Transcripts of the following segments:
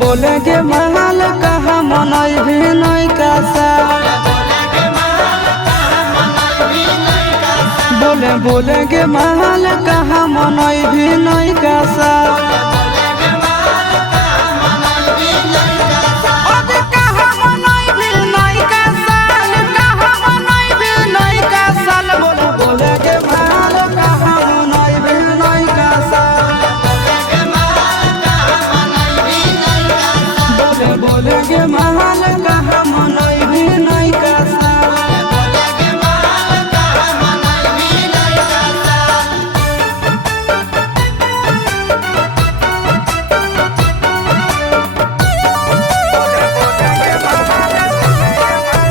बोले के महल कहा मनई भी नहीं कासा बोले के महल कहा मनई भी नहीं कासा बोले के महल कहा मनई भी नहीं कासा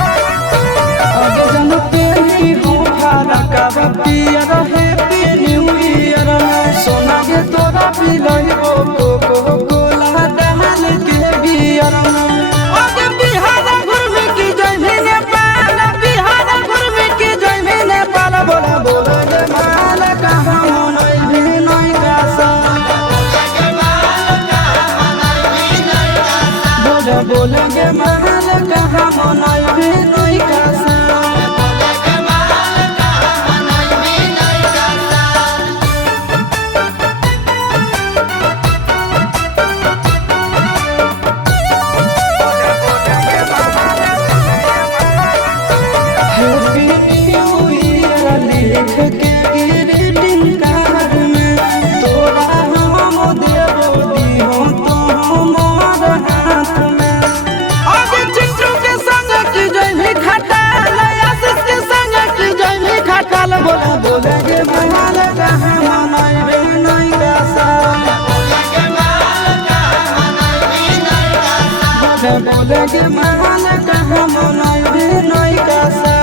आगे जन पे ही हो भारा का पियर हैप्पी न्यू ईयर सोना के तोरा पिलई हो कोको कोला डाल के बियर आगे बिहार घुरमी की जय भी नेपाल बिहार घुरमी की जय भी नेपाल बोला बोला के माल कहां मनई भी नहीं कासा बोला के माल कहां मनई भी नहीं कासा लिख के ग्रीटिंग कार्ड में तोरा हम देबो दिहो तो हमार हाथ में आज चिट्टू के संग की जय भी खटाल आशीष के संग की जय भी खटाल बोला बोले के महल कहां मनई भी नहीं कासा बोले के महल कहां मनई भी नहीं कासा।